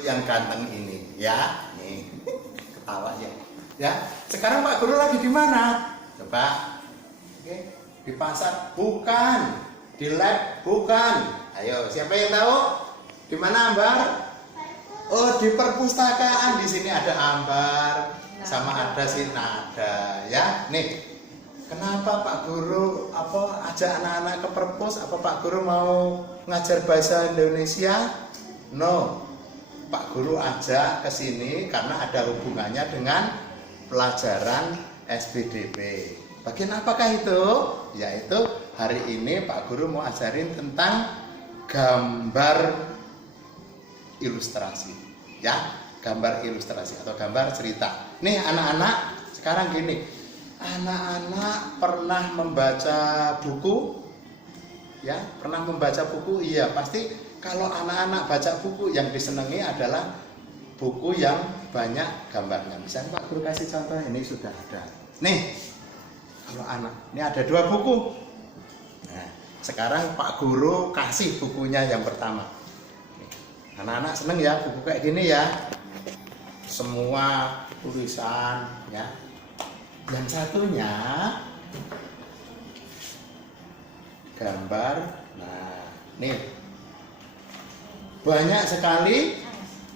Guru yang ganteng ini, ya. Nih, ketawa ya. Ya, sekarang Pak Guru lagi di mana? Coba. Oke, di pasar? Bukan. Di lab? Bukan. Ayo, siapa yang tahu? Di mana Ambar? Oh, di perpustakaan. Di sini ada Ambar, sama ada Sinada, ya. Nih, kenapa Pak Guru ajak anak-anak ke perpus? Apa Pak Guru mau ngajar bahasa Indonesia? No, Pak Guru ajak ke sini karena ada hubungannya dengan pelajaran SPDB. Bagian apakah itu? Yaitu hari ini Pak Guru mau ajarin tentang gambar ilustrasi, ya, gambar ilustrasi atau gambar cerita. Nih anak-anak, sekarang gini, anak-anak pernah membaca buku? Ya, pernah membaca buku? Iya, pasti kalau anak-anak baca buku yang disenangi adalah buku yang banyak gambarnya. Misalnya Pak Guru kasih contoh, ini sudah ada. Nih, kalau anak, ini ada 2 buku. Nah, sekarang Pak Guru kasih bukunya yang pertama. Anak-anak seneng ya buku kayak gini ya. Semua tulisan ya. Yang satunya gambar. Nah, nih banyak sekali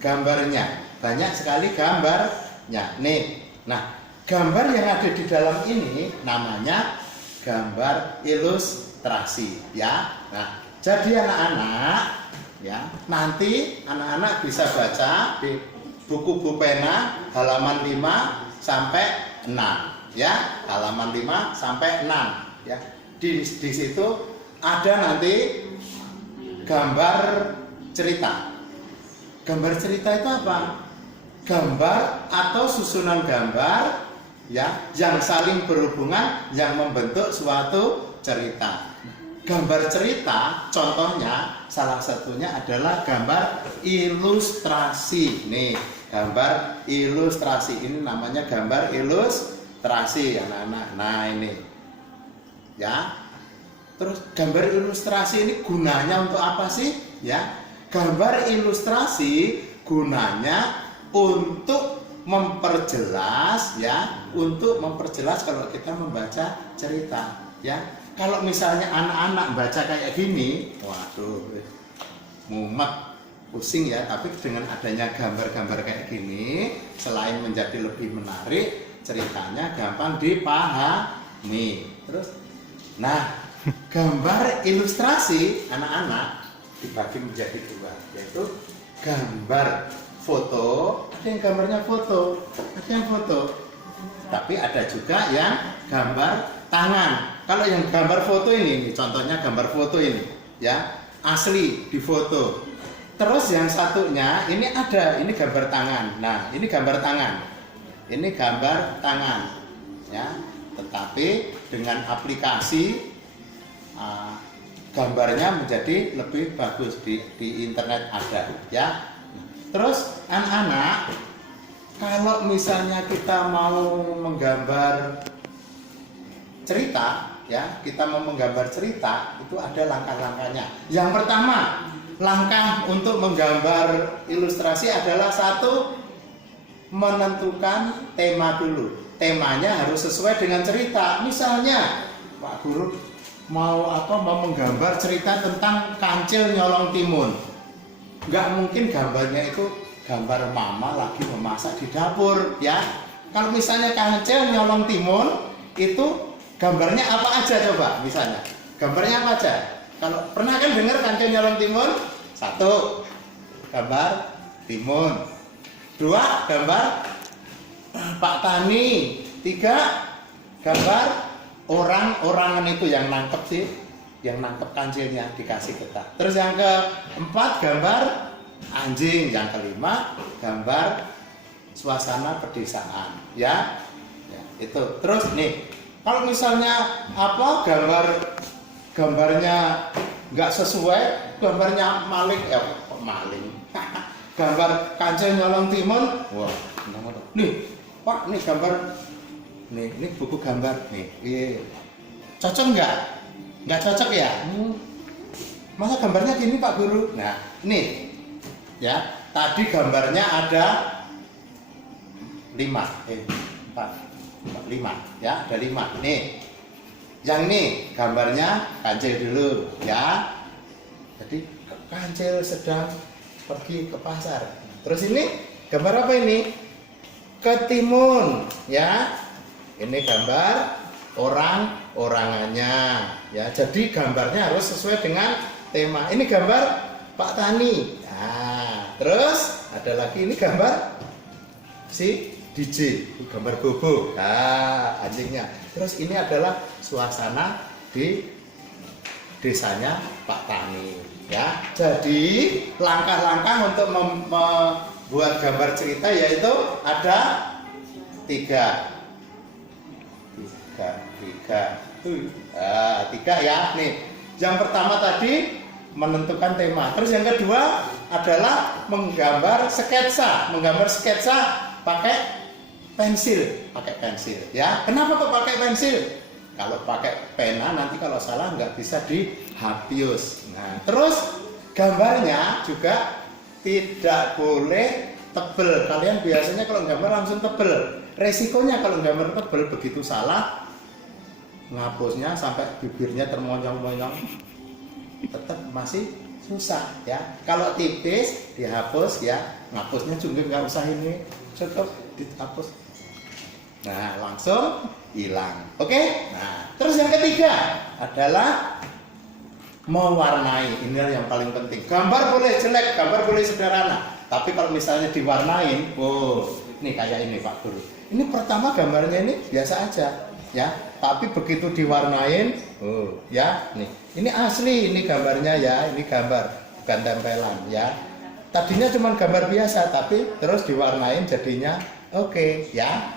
gambarnya, banyak sekali gambarnya. Nih, nah gambar yang ada di dalam ini namanya gambar ilustrasi, ya. Nah, jadi anak-anak, ya, nanti anak-anak bisa baca di buku pena halaman 5 sampai 6, ya, halaman 5 sampai 6, ya. Di situ ada nanti gambar cerita. Gambar cerita itu apa? Gambar atau susunan gambar, ya, yang saling berhubungan yang membentuk suatu cerita. Gambar cerita contohnya salah satunya adalah gambar ilustrasi. Nih, gambar ilustrasi ini namanya gambar ilustrasi anak-anak. Nah, ini. Ya. Terus gambar ilustrasi ini gunanya untuk apa sih? Ya. Gambar ilustrasi gunanya untuk memperjelas, ya, untuk memperjelas kalau kita membaca cerita, ya. Kalau misalnya anak-anak baca kayak gini, waduh, mumet, pusing ya. Tapi dengan adanya gambar-gambar kayak gini, selain menjadi lebih menarik, ceritanya gampang dipahami. Terus, nah, gambar ilustrasi anak-anak dibagi menjadi 2, yaitu gambar foto, ada yang gambarnya foto, ada yang foto, tapi ada juga yang gambar tangan. Kalau yang gambar foto ini, contohnya gambar foto ini, ya, asli di foto. Terus yang satunya ini ada, ini gambar tangan. Nah, ini gambar tangan, ini gambar tangan, ya. Tetapi dengan aplikasi gambarnya menjadi lebih bagus, di internet ada, ya. Terus anak-anak, kalau misalnya kita mau menggambar cerita, ya, kita mau menggambar cerita, itu ada langkah-langkahnya. Yang pertama, langkah untuk menggambar ilustrasi adalah 1, menentukan tema dulu. Temanya harus sesuai dengan cerita. Misalnya, Pak Guru mau menggambar cerita tentang kancil nyolong timun. Nggak mungkin gambarnya itu gambar mama lagi memasak di dapur, ya. Kalau misalnya kancil nyolong timun, itu gambarnya apa aja coba? Misalnya gambarnya apa aja? Kalau pernah kan dengar kancil nyolong timun? 1, gambar timun. 2, gambar Pak Tani. 3, gambar orang-orangan itu yang nangkep sih, yang nangkep kancilnya dikasih getah. Terus yang keempat, gambar anjing. Yang kelima, gambar suasana pedesaan, ya. Ya, itu. Terus nih, kalau misalnya gambarnya nggak sesuai, gambarnya maling, ya kok maling. Gambar kancil nyolong timun, wah, nih Pak, nih gambar, nih buku gambar, nih, cocok nggak? Nggak cocok ya? Masa gambarnya gini Pak Guru? Nah, nih, ya, tadi gambarnya ada 5 ya, ada 5 nih. Yang nih gambarnya kancil dulu ya. Jadi kancil sedang pergi ke pasar. Terus ini gambar apa ini? Ketimun ya. Ini gambar orang-orangannya ya. Jadi gambarnya harus sesuai dengan tema. Ini gambar Pak Tani. Nah, terus ada lagi ini gambar si DJ, gambar Bobo. Nah, anjingnya. Terus ini adalah suasana di desanya Pak Tani ya. Jadi langkah-langkah untuk membuat gambar cerita yaitu ada 3 ya nih. Yang pertama tadi menentukan tema. Terus yang kedua adalah menggambar sketsa pakai pensil ya. Kenapa kok pakai pensil? Kalau pakai pena nanti kalau salah nggak bisa dihapus. Nah, terus gambarnya juga tidak boleh tebel. Kalian biasanya kalau gambar langsung tebel. Resikonya kalau gambar tebel begitu salah ngapusnya sampai bibirnya termonyong-monyong tetap masih susah ya. Kalau tipis dihapus ya, ngapusnya juga nggak usah ini, cukup dihapus. Nah, langsung hilang. Oke? Nah, terus yang ketiga adalah mewarnai. Ini yang paling penting. Gambar boleh jelek, gambar boleh sederhana. Tapi kalau misalnya diwarnain, ini kayak ini Pak Guru. Ini pertama gambarnya ini biasa aja, ya. Tapi begitu diwarnain, ya, nih. Ini asli, ini gambarnya ya, ini gambar, bukan tempelan, ya. Tadinya cuma gambar biasa, tapi terus diwarnain jadinya oke, ya.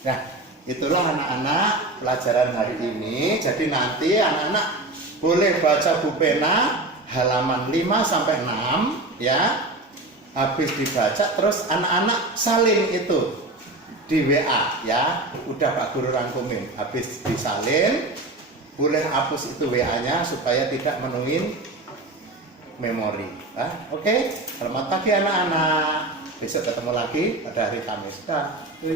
Nah, itulah anak-anak pelajaran hari ini. Jadi nanti anak-anak boleh baca buku pena halaman 5 sampai 6 ya. Habis dibaca terus anak-anak salin itu di WA ya. Udah Pak Guru rangkumin. Habis disalin boleh hapus itu WA-nya supaya tidak menuhin memori. Oke. Selamat pagi anak-anak. Besok ketemu lagi pada hari Kamis.